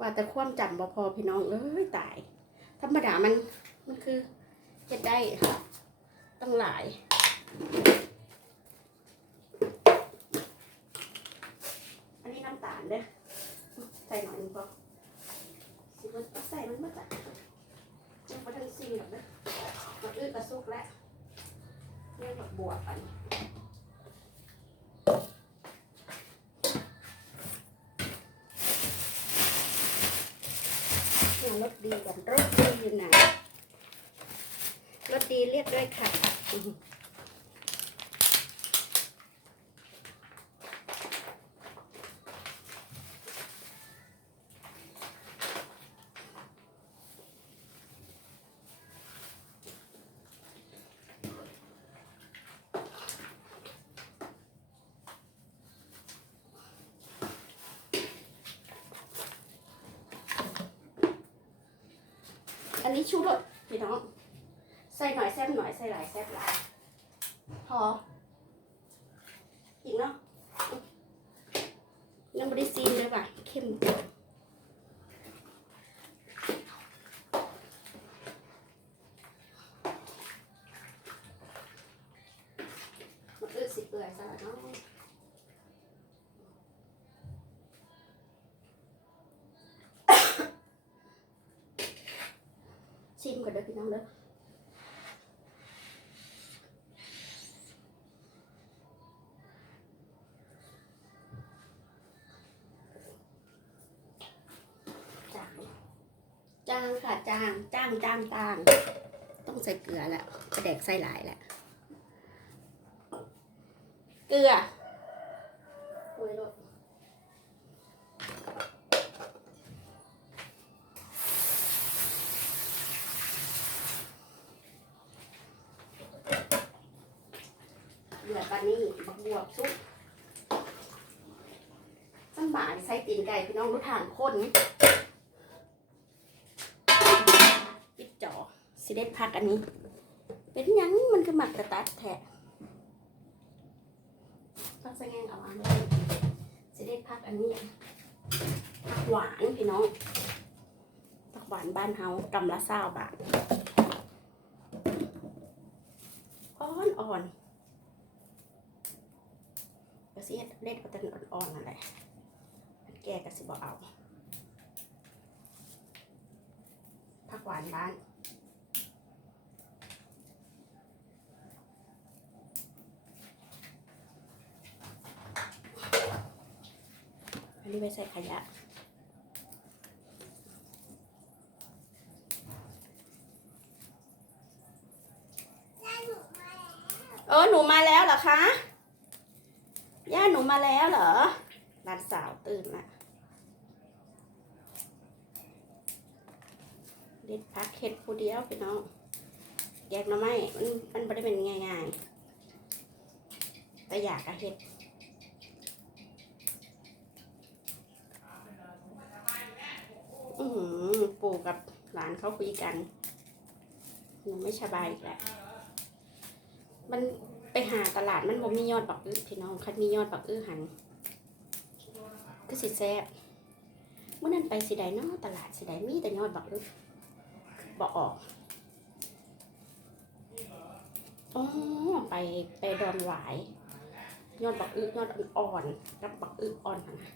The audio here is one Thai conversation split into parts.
ว่าแต่ความจำบ่พอพี่น้องเอ้ยตาย ธรรมดามันมันคือเฮ็ดได้ตั้งหลายอันนี้น้ำตาลเด้อใส่หน่อยนึงพอสิมันใส่มันมาจ้ะยังบ่ทันซิมหรอกเด้มันอื้อกระซุกแล้วเรื่องบักบวบอันนี้เนี่ย รสดีกันรสดีอยู่ไหนรสดีเรียกด้วยค่ะ นี้ชูรสพี่น้อง ใส่หน่อยแซ่บหน่อยใส่หลายแซ่บหลายพออีกเนาะยังไม่ได้ซีนเลยว่ะเข้มมันเอื้อสิเปื่อยซะแล้วเนาะชิ มก่อนเด้อพี่น้องเด้อจางค่ะจางจางจางจางต้องใส่เกลือแหละกระแดกใส่หลายแหละเกลือโอ้ยโลดเดือดปานนี้ บักบวบซุปสำบายใส่ตีนไก่พี่น้องรู้ทางคนปิดจอสิเด็ดพักอันนี้ เป็นยังมันคือหมักกระตัดแทะพักสะแงงเอาอันนี้สิเด็ดพักอันนี้ผักหวานพี่น้องผักหวานบ้านเฮากำละเศร้าบาทอ่อนอ่อน กระเสียดเล็ดก็จะอ่อนๆนั่นแหละมันแก่กระสิบเอาผักหวานบ้านอันนี้ไปใส่ขยะเออหนูมาแล้วเหรอคะ มาแล้วเหรอหลานสาวตื่นละเด็ดพักเห็ดผู้เดียวพี่น้องแยกหน่อไม้มันมันไม่ได้เป็นง่ายๆ แต่อยากอะเห็ดอือหือปู่กับหลานเขาคุยกันหนูไม่สบายอีกแล้วมัน ไปหาตลาดมันบ่มียอดปักอื้อพี่น้องคันมียอดปักอื้อหันก็สิแซ่บเมื่อนั้นไปสิใดเนาะตลาดสิใดมีแต่ยอดปักอื้อบอกออกอ๋อไปไปดอนหวายยอดบักอึยอดอ่อนๆกับบักอึอ่อนนะ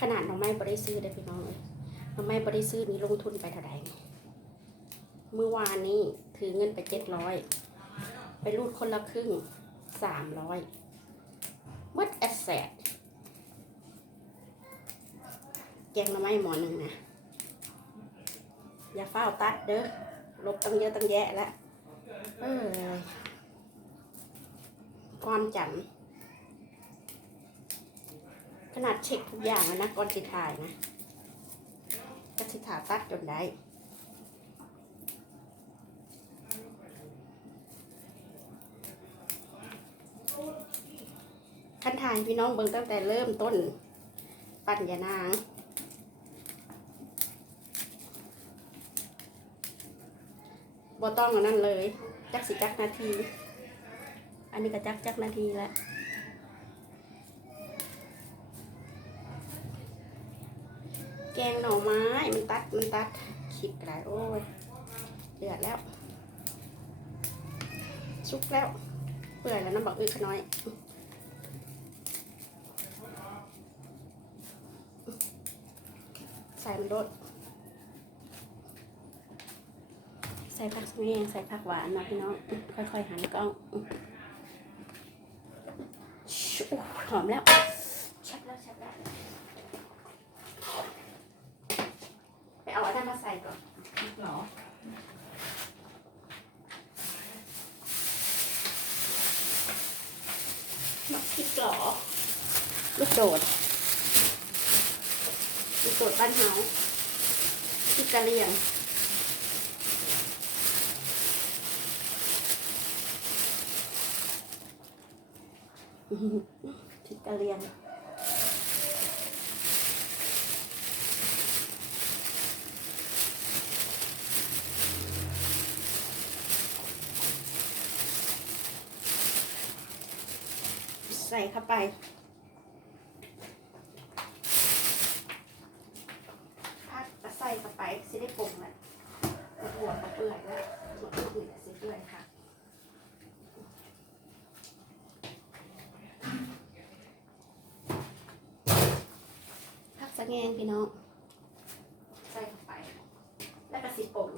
ขนาดน้องไม้บริซื้อได้พี่น้องเลย น้องไมบริซื้อนี่ลงทุนไปเท่าไหร่เมื่อวานนี้ถือเงินไปเจ็ดร้อยไปรูดคนละครึ่งสามร้อยวัดแอสเซทแกงหน่อไม้หมอหนึ่งนะ อย่าเฝ้าตัดเด้อลบตั้งเยอะตั้งแยะแล้วเออความจำขนาดเช็คทุกอย่างแล้วนะก่อนสิถ่ายนะ ก็สิถาตัดจนได้ขั้นทางพี่น้องเบิ่งตั้งแต่เริ่มต้น ปั่นยานางบ่ต้องอันนั้นเลย จักสิจักนาที อันนี้ก็จักจักนาทีแล้ว แกงหน่อไม้ มันตัด มันตัดขิดกระโอ้ยเดือดแล้ว สุกแล้ว เปื่อยแล้วน้ำบอกอึขน้อยใส่มันรดใส่ผักสะเมียงใส่ผักหวานนะพี่น้อง ค่อยๆหันกล้องหอมแล้วชับแล้วชับแล้ว ไปเอาอันนั้นมาใส่ก่อน หรอ มักพริกหรอ ลูกโดดลูกโดดบ้านเฮาพริกกะเหรี่ยงพริกกะเหรี่ยงใส่เข้าไป ถ้าจะใส่เข้าไปสิได้ปรุงแหละหัวก็เปื่อยแล้วหัวก็เปื่อยสิเปื่อยค่ะ ผักสะแงงพี่น้อง ใส่เข้าไป แล้วก็สิปรุง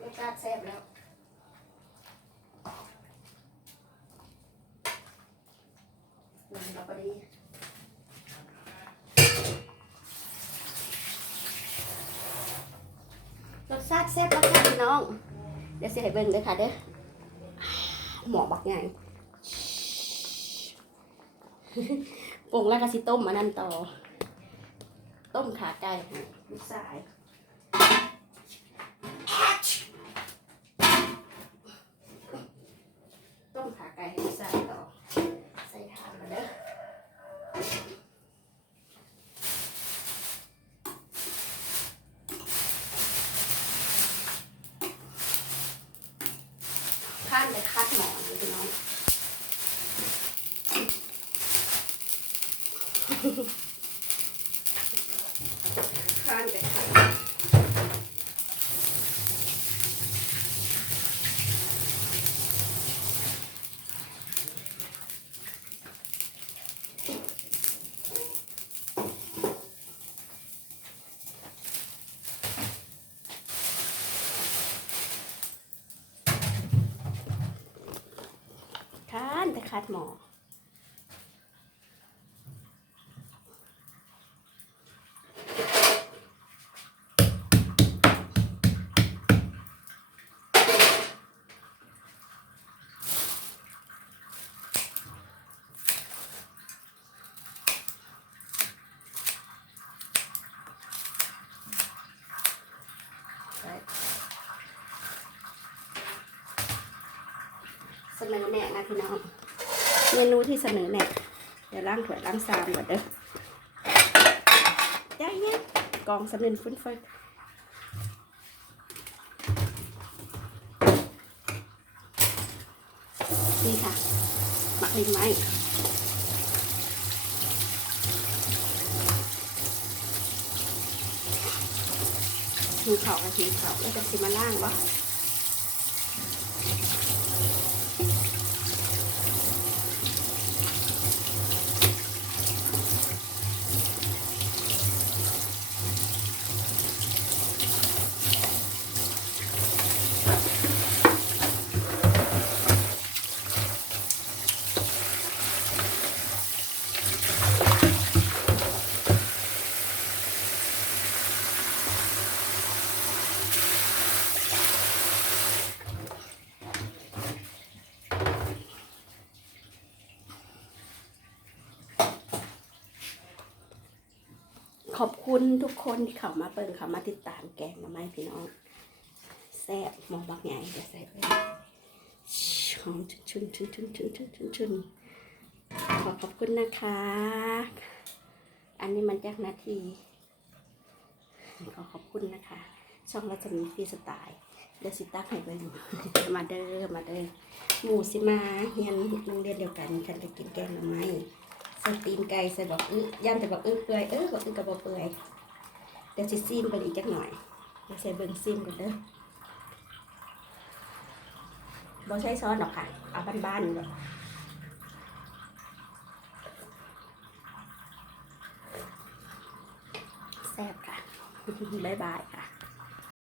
รสชาติแซ่บแล้วหนึ่งเราพอดีรสชาติแซ่บแล้วค่ะพี่น้อง เดี๋ยวเสียให้เบิ่งเลยค่ะเด้อหมอบักไง ปรุงแล้วก็สิต้มอันนั้นต่อ ต้มขาไก่ลูกสายต้มขาไก่ให้ลูกสายต่อ ใส่ทานมาเด้อข้านไปคัดหมอนเลยพี่น้อง ข้านไปคัดข้านไป คัดหมอเสนอแนะนะพี่น้อง เมนูที่เสนอแนะเดี๋ยวล้างถ้วยล้างซามก่อนเด้อใจเย็นกองสำเร็จฟุ้นเฟยนี่ค่ะหมักลิงไม้หิวเขากับหิวเขาแล้วจะสิมาล่างวะ อบคุณทุกคนที่เข้ามาเปิดเข้ามาติดตามแกงมาไหมพี่น้องแซ่บมองบักใหญ่เดี๋ยวใส่ไปหอมชุนชุนชุนชุนชุนชุนชุนขอขอบคุณนะคะ อันนี้มันจากนาทีขอขอบคุณนะคะ ช่องรัชมีฟรีสไตล์เดี๋ยวสิตักให้เบิ่งมาเด้อมาเด้อหมูสิมาเฮียนโรงเรียนเดียวกันกันไปกินแกงหน่อไม้ ใส่ตีนไก่ใส่บอกอึย่ำแต่บอกอึเปื่อยเออบอกอึกับบอกเปื่อยเดี๋ยวสิซีมเบิ่งอีกจักหน่อยเดี๋ยวใส่เบิ่งซีมกันเด้อบ่ใช้ซอสหรอกค่ะ เอาบ้านๆเลยแซ่บค่ะ บ๊ายบายค่ะ